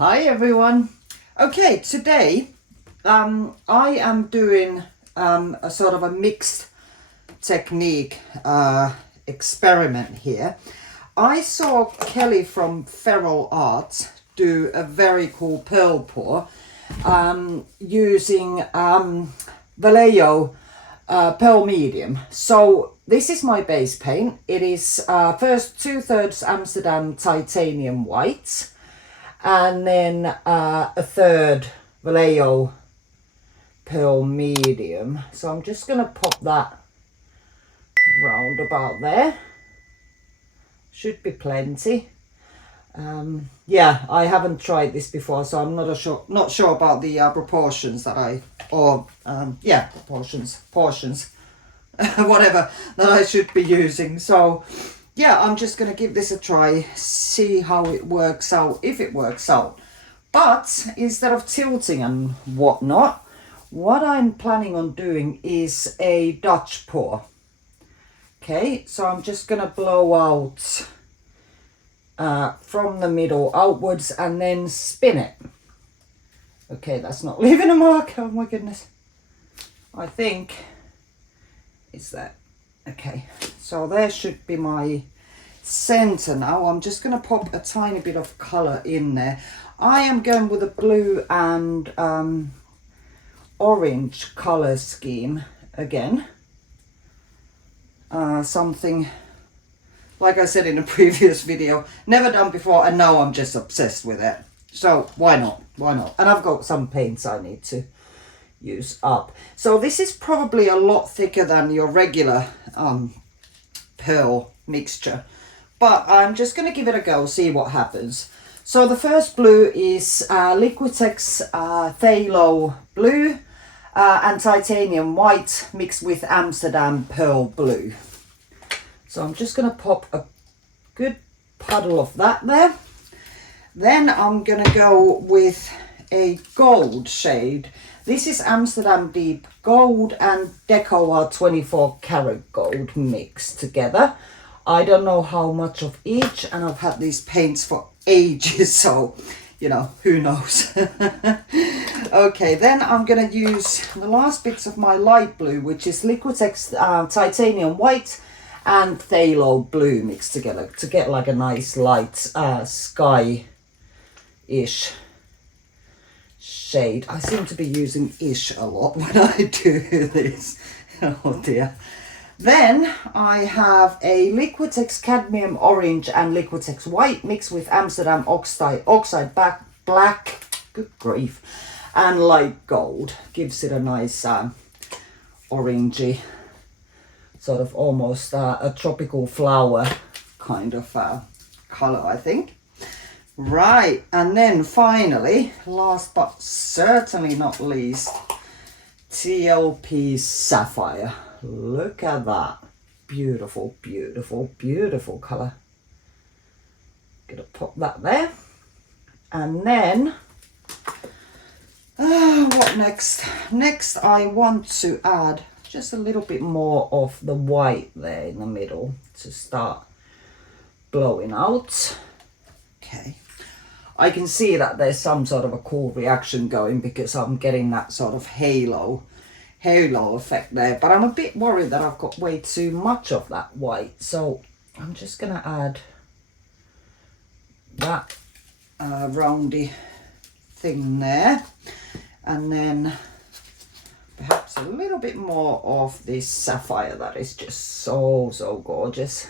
Hi everyone. Okay, today I am doing a sort of a mixed technique experiment here. I saw Kelly from Feral Arts do a very cool pearl pour using Vallejo pearl medium. So this is my base paint. It is first 2/3 Amsterdam titanium white, and then a third Vallejo pearl medium. So I'm just gonna pop that round about there. Should be plenty. Yeah, I haven't tried this before, so I'm not sure about the proportions that portions whatever that I should be using. So yeah, I'm just gonna give this a try, see how it works out, if it works out. But instead of tilting and whatnot, what I'm planning on doing is a Dutch pour. Okay, so I'm just gonna blow out from the middle outwards and then spin it. Okay, that's not leaving a mark. Oh my goodness. I think it's that. Okay, so there should be my center now. I'm just going to pop a tiny bit of color in there. I am going with a blue and orange color scheme again. Something like I said in a previous video, never done before, and now I'm just obsessed with it. So why not? Why not? And I've got some paints I need to use up. So this is probably a lot thicker than your regular pearl mixture, but I'm just going to give it a go, see what happens. So the first blue is Liquitex Phthalo blue and titanium white mixed with Amsterdam pearl blue. So I'm just going to pop a good puddle of that there. Then I'm going to go with a gold shade. This is Amsterdam Deep Gold and DecoArt 24 karat gold mixed together. I don't know how much of each, and I've had these paints for ages, so you know, who knows. Okay, then I'm going to use the last bits of my light blue, which is Liquitex titanium white and Phthalo blue mixed together to get like a nice light sky-ish shade. I seem to be using ish a lot when I do this. Oh dear. Then I have a Liquitex Cadmium orange and Liquitex white mixed with Amsterdam Oxide black, good grief, and light gold. Gives it a nice orangey, sort of almost a tropical flower kind of color, I think. Right, and then finally, last but certainly not least, TLP Sapphire. Look at that. Beautiful, beautiful, beautiful color. Gonna pop that there. And then, what next? Next, I want to add just a little bit more of the white there in the middle to start blowing out. Okay. I can see that there's some sort of a cool reaction going because I'm getting that sort of halo effect there, but I'm a bit worried that I've got way too much of that white, so I'm just gonna add that roundy thing there, and then perhaps a little bit more of this sapphire that is just so gorgeous.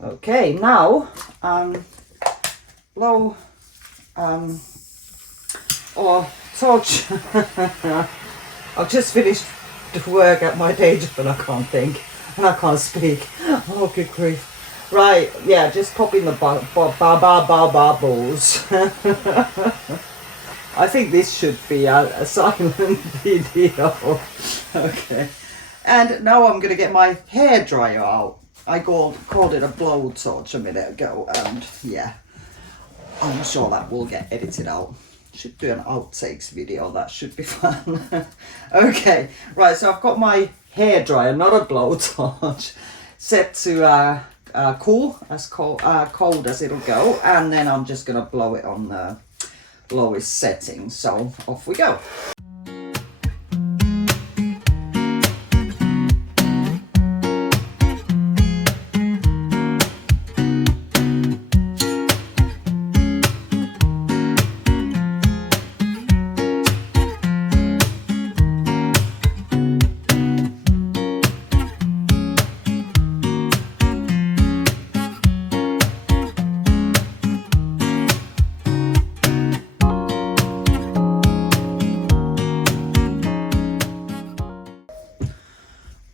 Okay, now blow or torch. I've just finished work at my day job and I can't think and I can't speak. Oh, good grief. Right, yeah, just pop in the bubbles. I think this should be a silent video. Okay, and now I'm gonna get my hairdryer out. I called it a blowtorch a minute ago, and yeah, I'm sure that will get edited out. Should do an outtakes video, that should be fun. Okay, right, so I've got my hairdryer, not a blowtorch, set to cool, as cold as it'll go, and then I'm just gonna blow it on the lowest setting. So off we go.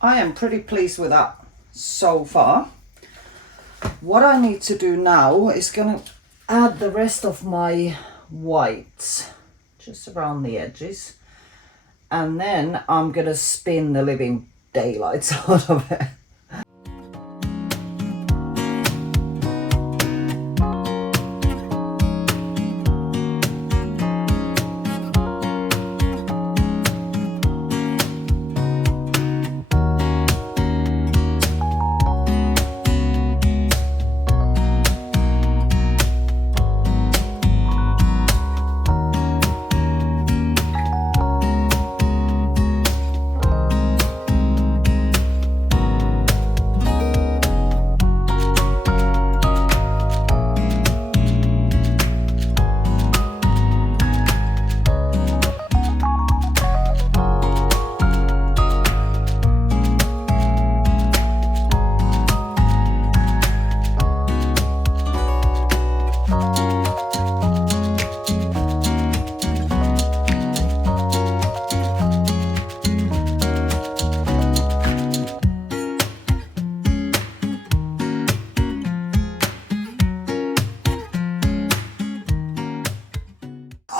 I am pretty pleased with that so far. What I need to do now is gonna add the rest of my whites just around the edges, and then I'm gonna spin the living daylights out of it.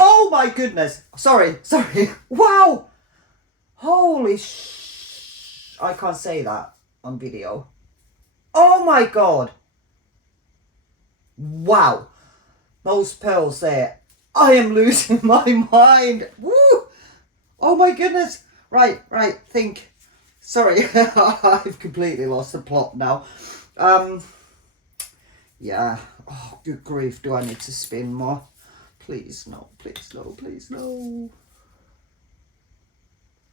Oh my goodness. Sorry. Wow. Holy I can't say that on video. Oh my God. Wow. Those pearls there. I am losing my mind. Woo. Oh my goodness. Right. Think. Sorry. I've completely lost the plot now. Yeah. Oh, good grief. Do I need to spin more? Please no.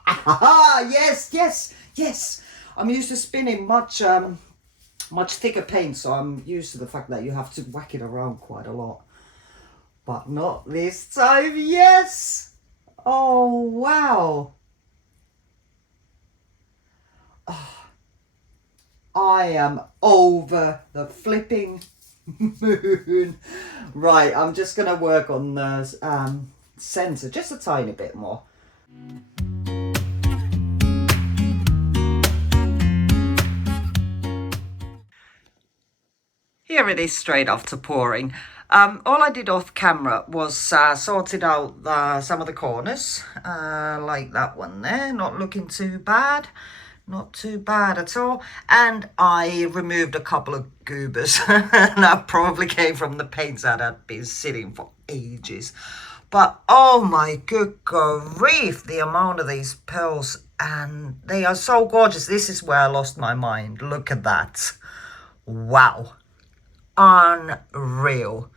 Ah, yes. I'm used to spinning much thicker paint, so I'm used to the fact that you have to whack it around quite a lot. But not this time. Yes. Oh wow. Oh, I am over the flipping moon. Right, I'm just gonna work on the center just a tiny bit more. Here it is straight after pouring. All I did off camera was sorted out some of the corners, like that one there, not looking too bad. Not too bad at all. And I removed a couple of goobers. That probably came from the paints that had been sitting for ages. But oh my good grief, the amount of these pearls. And they are so gorgeous. This is where I lost my mind. Look at that. Wow. Unreal.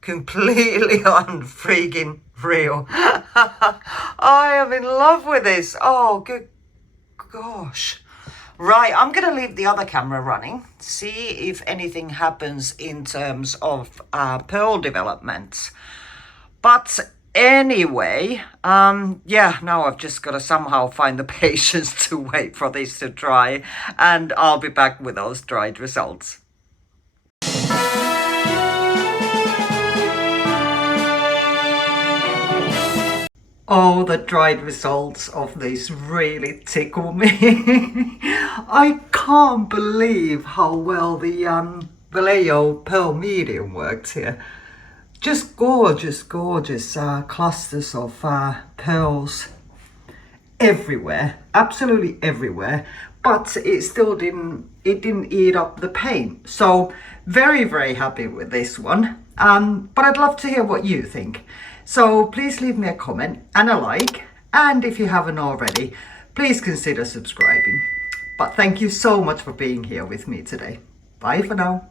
Completely unfreaking real. I am in love with this. Oh, good gosh. Right, I'm gonna leave the other camera running, see if anything happens in terms of pearl development. But anyway, yeah, now I've just got to somehow find the patience to wait for this to dry, and I'll be back with those dried results. Oh, the dried results of this really tickle me. I can't believe how well the Vallejo Pearl Medium worked here. Just gorgeous clusters of pearls everywhere, absolutely everywhere. But it still didn't eat up the paint. So very happy with this one. But I'd love to hear what you think. So please leave me a comment and a like, and if you haven't already, please consider subscribing. But thank you so much for being here with me today. Bye for now.